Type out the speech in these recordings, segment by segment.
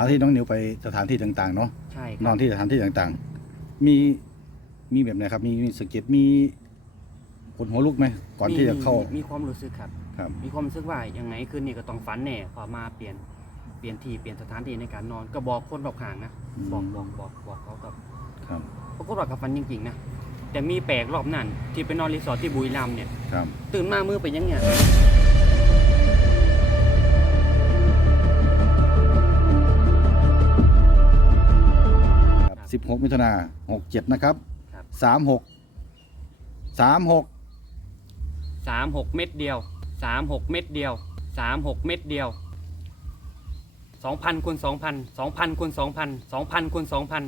ตามที่น้องนิวไปสถานที่ต่างๆเนาะใช่นคอรับนที่สถานที่ต่างๆ มีมีแบบไหนครับมีมีสะเก็ดมีขนหัวลุกไหมก่อนที่จะเข้ามีความรู้สึกครับ ครับ มีความรู้สึกว่ายังไงคืนนี้ก็ต้องฝันแน่พอมาเปลี่ยนเปลี่ยนที่เปลี่ยนสถานที่ในการนอนก็บอกคนรอบข้างนะอืม บอกบอกบอกบอกเขากับครับปรากฏว่ากับฝันจริงๆนะแต่มีแปลกรอบนั้นที่ไปนอนรีสอร์ทที่บุรีรัมย์เนี่ย ครับตื่นมามือเป็นอยังเนี่ สิบหกมิถุนาหกเจ็ดนะครับครับ สามหกสามหกสามหกเม็ดเดียวสามหกเม็ดเดียวสามหกเม็ดเดียวสองพันคูณสองพันสองพันคูณสองพันสองพันคูณสองพัน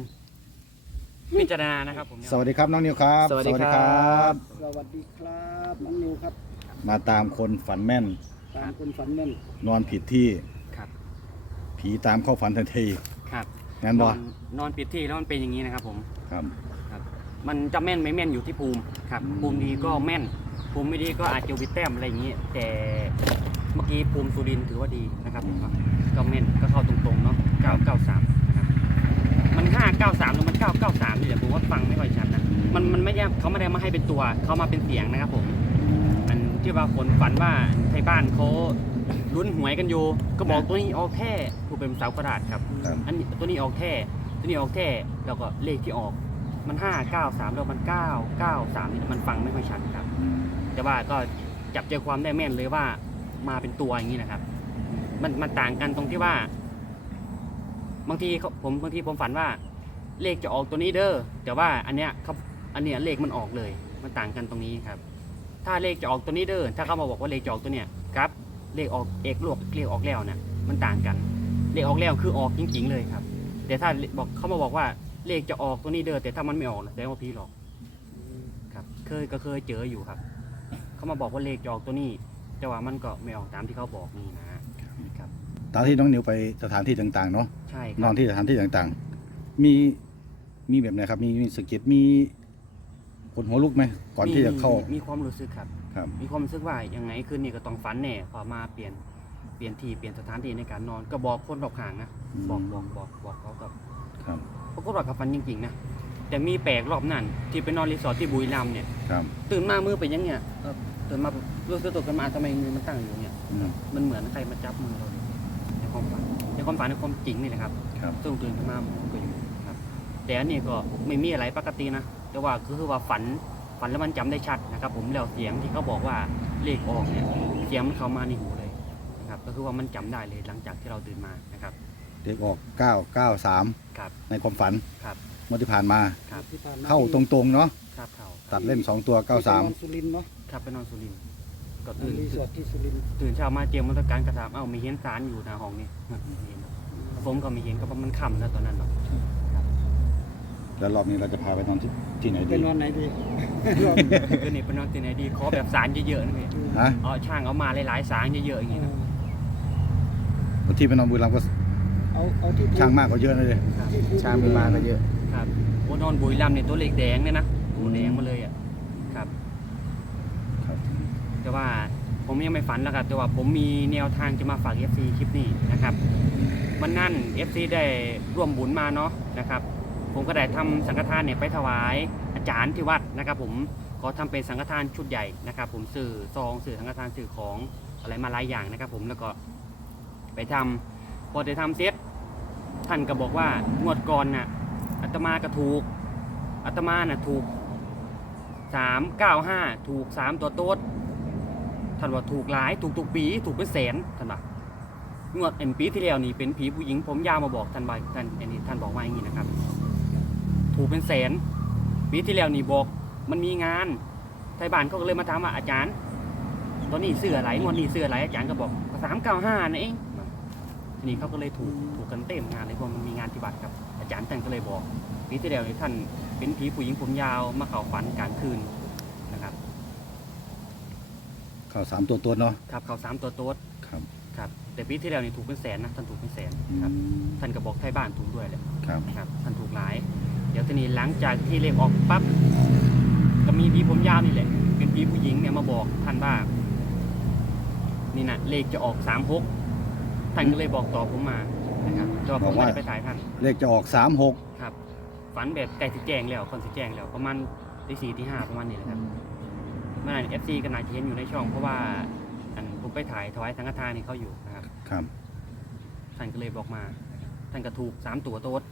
พิจารณานะครับผม สวัสดีครับน้องนิวครับสวัสดีครับ บสวัสดีครับน้องนิวครับมาตามคนฝันแม่น ตามคุณฝันแม่นนอนผิดที่ครับ ผีตามเข้าฝันทันทีครับ งั้นนบ่อนนอนปิดที่แล้วมันเป็นอย่างนี้นะครับผม ครับ มันจะแม่นไม่แม่นอยู่ที่ภูมิครับ อืม ภูมิดีก็แม่น ภูมิไม่ดีก็อาจจะวิดแต้มอะไรอย่างนี้ แต่เมื่อกี้ภูมิสุรินทร์ถือว่าดีนะครับผมเนาะก็แม่นก็เข้าตรงๆเนาะ993นะครับมัน593หรือมัน993นี่แหละผมว่าฟังไม่ค่อยชัดนะมันมันไม่ใช่เขาไม่ได้มาให้เป็นตัวเขามาเป็นเสียงนะครับผมอันที่ว่าคนฝันว่าไทยบ้านเขาลุ้นหวยกันอยู่ ก็บอกตัวนี้ออกแค่ผู้ เป็นสาวกระดาษครับ ครับ อันนี้ตัวนี้ออกแค่ตัวนี้ออกแค่แล้วก็เลขที่ออกมันห้าเก้าสามแล้วมันเก้าเก้าสามนี่มันฟังไม่ค่อยชัดครับอืมแต่ว่าก็จับใจความได้แม่นเลยว่ามาเป็นตัวอย่างนี้นะครับ มันมันต่างกันตรงที่ว่า บางทีเขาผมบางทีผมฝันว่า เลขจะออกตัวนี้เด้อแต่ว่าอันเนี้ยเขาอันเนี้ยเลขมันออกเลย มันต่างกันตรงนี้ครับ ถ้าเลขจะออกตัวนี้เด้อถ้าเขามาบอกว่าเลขจะออกตัวเนี้ยครับ เลขออกเอกลวกเลขออกแล้วเนี่ยมันต่างกัน เลขออกแล้วคือออกจริง ๆ เลยครับ แต่ถ้าบอกเขามาบอกว่าเลขจะออกตัวนี้เด้อแต่ถ้ามันไม่ออกนะแสดงว่าพี่หลอกครับ เคยก็เคยเจออยู่ครับ เขามาบอกว่าเลขจะออกตัวนี้ แต่ว่ามันก็ไม่ออกตามที่เขาบอกนี่นะครับตามที่น้องนิวไปสถานที่ต่างๆเนาะใช่คนอรับนที่สถานที่ต่างๆ มีมีแบบไหนครับ มีมีสะเก็ดมีขนหัวลุกไหมก่อนที่จะเข้ามีความรู้สึกครับ ครับ มีความรู้สึกว่ายังไงคืนนี้ก็ต้องฝันแน่พอมาเปลี่ยนเป ลี่ยนที่เปลี่ยนสถานที่ในการนอนก็บอกคนรอบข้างนะอืมบอกบอกบอกบอกเขากับครับ ปรากฏว่ากับฝันจริงๆนะแต่มีแปลกรอบนั้นที่ไปนอนรีสอร์ทที่บุรีรัมย์เนี่ยครับตื่นมามือเป็นอยังเนี่ยเออตื่นมารู้สึกตัวกันมาทำไมมือมันตั้งอยู่เนี่ย อืม มันเหมือนใครมาจับมือเราเลยในความฝันในความฝันในความจริงนี่แหละครับครับ ซึ่งตื่นขึ้นมามันก็อยู่ครับ แต่อันนี้ก็ไม่มีอะไรปกตินะ แต่ว่าก็คือว่าฝันฝันแล้วมันจำได้ชัดนะครับ ผมแล้วเสียงที่เขาบอกว่าเลขออกเนี่ยเสียงมันเข้ามาในหูเลยนะครับ ก็คือว่ามันจำได้เลยหลังจากที่เราตื่นมานะครับเด็กออก 993 ครับในความฝันครับเมื่อที่ผ่านมา ครับที่ผ่านมาเข้าตรงๆเนาะครับเขาตัดเล่น 2 ตัว ที่ไปนอน93 สุรินทร์เนาะครับไปนอนสุรินทร์ก็นอตื่นนรีสอร์ทที่สุรินทร์ตื่นเช้ามาเตรียมมาตรการกระทำเอ้าไม่เห็นสารอยู่หน้าห้องนี่ไม่เห็นผมก็ไม่เห็นก็เพราะมันค่ำแล้วตอนนั้นเนาะแล้วรอบนี้เราจะพาไปนอนที่ที่ไหนไปดีนอนไหนดีคืนนี้ไปนอนที่ไหนดีขอแบบสารเยอะๆนะพี่ฮะเอาช่างเอามาหลายๆสารเยอะๆอย่างงี้นะ บางที่ไปนอนบุรีรัมย์ก็เอาเอาที่ช่างมากกว่าเยอะนะเลยครับที่ภูช่างมีมาก็เยอะ ครับโอ้นอนบุรีรัมย์เนี่ยตัวเล็กแดงเนี่ยนะตัวแดงมาเลยอะครับ ครับ แต่ว่าผมยังไม่ฝันแล้วครับแต่ว่าผมมีแนวทางจะมาฝาก FC คลิปนี้นะครับวันนั้น FC ได้ร่วมบุญมาเนาะนะครับ ผมก็ได้ทำสังฆทานเนี่ยไปถวายอาจารย์ที่วัดนะครับ ผมขอทำเป็นสังฆทานชุดใหญ่นะครับ ผมสื่อซองสื่อสังฆทานสื่อของอะไรมาหลายอย่างนะครับ ผมแล้วก็ ไปทำพอได้ทำเสร็จท่านก็บอกว่างวดก่อนน่ะอาตมาก็ถูกอาตมาน่ะถูกสามเก้าห้าถูกสามตัวโต๊ดท่านว่าถูกหลายถูกทุกปีถูกเป็นแสนท่านบอกงวดเอ็นปีที่แล้วนี่เป็นผีผู้หญิงผมยาวมาบอกท่านใบท่านอันนี้ท่านบอกว่าอย่างนี้นะครับ ถูกเป็นแสนปีที่แล้วนี่บอกมันมีงานไทยบ้านเขาก็เลยมาถามว่าอาจารย์ ตอนนี้เสื้ออะไรงวดนี้เสื้ออะไรอาจารย์ก็บอกสามเก้าห้านั่นเอง ทีนี้เขาก็เลยถูกถูกกันเต็มงานเลยเพราะมันมีงานที่วัดครับอาจารย์ท่านก็เลยบอกปีที่แล้วนี่ท่านเป็นผีผู้หญิงผมยาวมาเข่าฝันกลางคืนนะครับเข้าสามตัวตัวเนาะครับเขาสามตัวโต๊ดครับครับแต่ปีที่แล้วนี่ถูกเป็นแสนนะท่านถูกเป็นแสนอืครับมท่านก็บอกไทยบ้านถูกด้วยแหละครับครับท่านถูกหลาย เดี๋ยวทีนี้หลังจากที่เลขออกปั๊บก็มีผีผมยาวนี่แหละ เป็นผีผู้หญิงเนี่ยมาบอกท่านว่านี่นะเลขจะออกสามหก ท่านก็เลยบอกต่อผมมานะครับแต่ว่าผมไม่ได้ไปถ่ายท่านเลขจะออกสามหกครับ ฝันแบบใกล้สิแจ้งแล้วคนสิแจ้งแล้วประมาณตีสี่ตีห้าประมาณนี้แหละครับเมื่อไหร่เอฟซีก็น่าจะเห็นอยู่ในช่อง เพราะว่าอันผมไปถ่ายถวายสังฆทานนี่เขาอยู่นะครับครับท่านก็เลยบอกมา ท่านก็ถูกสามตัวโต๊ด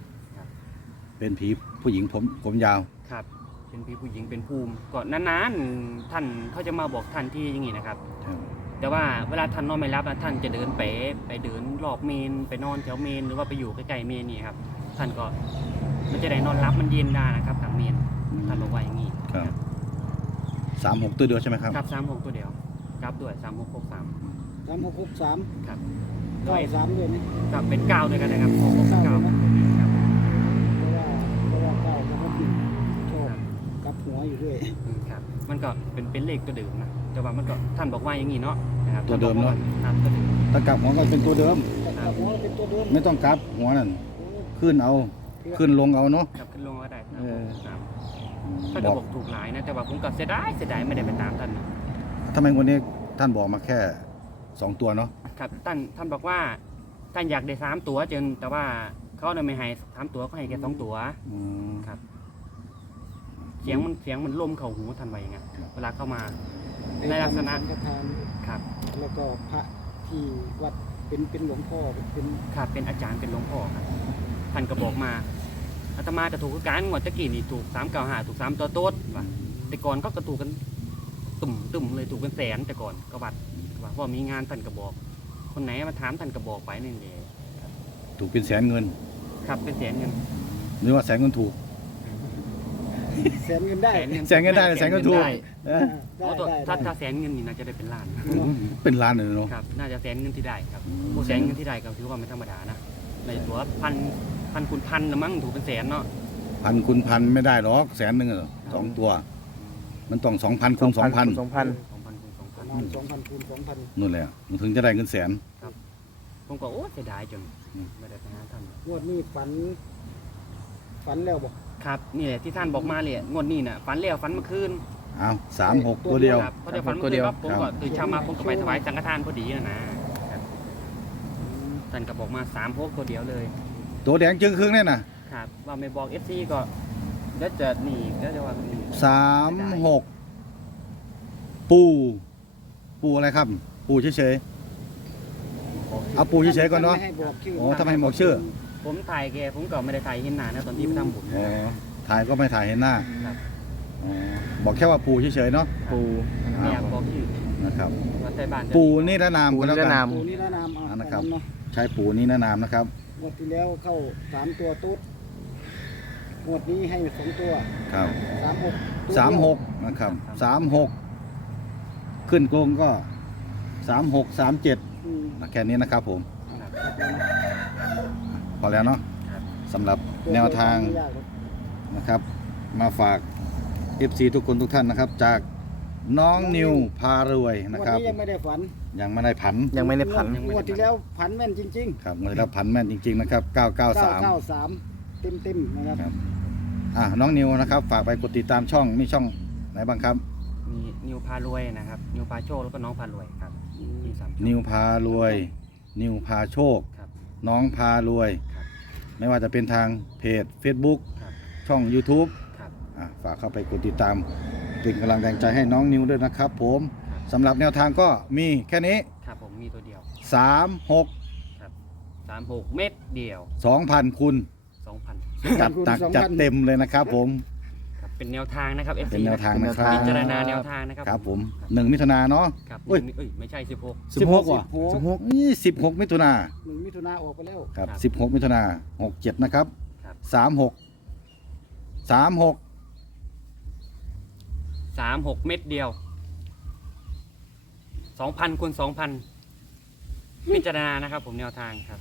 เป็นผีผู้หญิงผมผมยาวครับ เป็นพี่ผู้หญิงเป็นภูมิก็นานๆท่านเขาจะมาบอกท่านที่อย่างนี้นะครับครับ แต่ว่าเวลาท่านนอนไม่รับนะท่านจะเดินไปไปเดินรอบเมนไปนอนแถวเมน หรือว่าไปอยู่ใกล้ๆเมนนี่ครับ ท่านก็มันจะได้นอนรับมันเย็นได้นะครับทางเมนท่านบอกว่าอย่างนี้ครับสามหกตัวเดียวใช่ไหมครับครับสามหกตัวเดียวครับด้วยสามหกหกสามสามหกหกสามครับเก้าสามด้วยนี่ครับเป็นเก้าด้วยกันนะครับหกหกเก้าครับเพรา ลับหัวอยู่ด้วยอืมครับมันก็เป็นเป็นเลขตัวเดิมนะแต่ว่ามันก็ท่านบอกว่าอย่างนี้เนาะนะครับตัวเดิมเนอะ ครับตัวเดิมถ้ากลับหัวก็เป็นตัวเดิมแต่กลับหัวเป็นตัวเดิมไม่ต้องกลับหัวนั่นโอ้ขึ้นเอาขึ้นลงเอาเนาะครับขึ้นลงก็ได้เออ ครับท่านก็บอกถูกหลายนะแต่ว่าผมก็เสียดายเสียดายไม่ได้ไปตามท่านนะทำไมวันนี้ท่านบอกมาแค่สองตัวเนาะครับท่านท่านบอกว่าท่านอยากได้สามตัวจนแต่ว่าเขาเนี่ยไม่ให้สามตัวเขาให้แค่สองตัว อืมครับ เสียงมันเสียงมันล่มเข่าหูท่านไว้ไงครับเวลาเข้ามาในลักษณะเป็นสังฆทานครับแล้วก็พระที่วัดเป็นเป็นหลวงพ่อเป็นครับเป็นอาจารย์เป็นหลวงพ่อครับท่านก็บอกมาอาตมาจะถูกคือการงวดตะกี้นี่ถูกสามเก้าห้าถูกสามตัวโต๊ดว่ะแต่ก่อนก็กระถูกกันตุ่มตุ่มเลยถูกเป็นแสนแต่ก่อนก็วัดว่าเพราะมีงานท่านก็บอก คนไหนมาถามท่านก็บอกไปนี่เลยถูกเป็นแสนเงิน ครับเป็นแสนเงินหรือว่าแสนเงินถูก แสนเงินได้แสนเงินแสนเงินได้หรือแสนเงินถูกได้เออได้โอ้ตัวได้ถ้าได้ถ้าแสนเงินนี่น่าจะได้เป็นล้านเป็นล้านเลยเนาะครับน่าจะแสนเงินที่ได้ครับอืมโอ้แสนเงินที่ได้ก็ถือว่าไม่ธรรมดานะในตัวพันพันคูณพันละมั้งถูกเป็นแสนเนาะพันคูณพันไม่ได้หรอกแสนหนึ่งอะสองตัว มันต้องสองพันคูณสองพันสองพันสองพันคูณสองปพันระมาณสองพันคูณสองพันนู่นแหละมันถึงจะได้เงินแสนผมก็โอ้เสียดายจนอืมไม่ได้ไปหาท่านงวดนี้ฝัน ฝันแล้วบอกครับนี่แหละที่ท่านบอกมาเลยงวดนี้น่ะฝันแล้วฝันเมื่อคืนเอาสามหกตัวเดียว ครับเพราะเดี๋ยวฝันเมื่อตัวคืเดีนยวครับผมครัก็บตื่นเช้ามาผมก็ไปถวายสังฆทานพอดีนะนะท่านก็บอกมาสามพกตัวเดียวเลย ตัวแดงจึงครึ่งเนี่ยนะครับว่าไม่บอกเอฟซีก็แล้วจะหนีแล้วจะว่าหนีสามหกปูปูอะไรครับ ปูเฉยเอาปูเฉยๆก่อนเนาะ ไม่ให้บอกชื่อโอ้ทำไมบอกชื่อ ผมถ่ายแกผมก็ไม่ได้ถ่ายเห็นหน้านะตอนที่ไปทำบุญๆอ๋อถ่ายก็ไม่ถ่ายเห็นหน้าครับอ๋อบอกแค่ว่าปูเฉยๆเนาะปูไม่อยากบอกชื่อนะครับ ว่าใต้บ้านจะปูนี่ระนามปูก็แล้วนิรกันนามปูนิรนามอะอ่านะครับตามเนาะใช้ปูนี่ระนามนะครับ งวดที่แล้วเข้าสามตัวตุ๊ดงวดนี้ให้สองตัวครับสามหกตัวสามหเดียวกนะครับสามหกขึ้นโกงก็สามหกสามเจ็ดอืมแค่นี้นะครับผม ครับ พอแล้วเนาะครับสำหรับแนวทางไม่ยกหรอกนะครับ มาฝาก FC ทุกคนทุกท่านนะครับ จากน้องนิวพารวยงนะวดครับ นี้ยังไม่ได้ฝันยังไม่ได้ผันยังไม่ได้ผัน งวดที่แล้วผันแม่นจริงครับเงินแล้วผันแม่นจริง ๆ นะครับๆเก้า993เก้าสามเต็มเต็มๆนะครับครับ อะน้องนิวนะครับฝากไปกดติดตามช่องนี่ช่องไหนบ้างครับ มีนิวพารวยนะครับ นิวพาโชคแล้วก็น้องพารวยครับมีสามช่องนิวพารวย นิวพาโชค ครับ น้องพารวยครับ ไม่ว่าจะเป็นทางเพจ Facebook ครับช่อง YouTube ครับ อะฝากเข้าไปกดติดตาม เป็นกำลังแรงใจให้น้องนิวด้วยนะครับผมสำหรับแนวทางก็มีแค่นี้ ครับผมมีตัวเดียว 3 6สามหกเม็ดเดียว 2,000 คุณสองพันจัดตักจัดเต็มเลยนะครับผมครับ เป็นแนวทางนะครับ FC เป็นแนวทางนะครับพิจารณาแนวทางนะครับครับผมหนึ่งมิถุนาเนาะ ครับอุ้ย เอ้ยไม่ใช่สิบหกสิบหกว่ะสิบหกนี่สิบหกมิถุนาหนึ่งมิถุนาออกไปแล้วครับครับสิบหกมิถุนาหกเจ็ดนะครับครับ สามหกสามหกสามหกเม็ดเดียวสองพันคูณสองพันพิจารณานะครับผมแนวทางครับ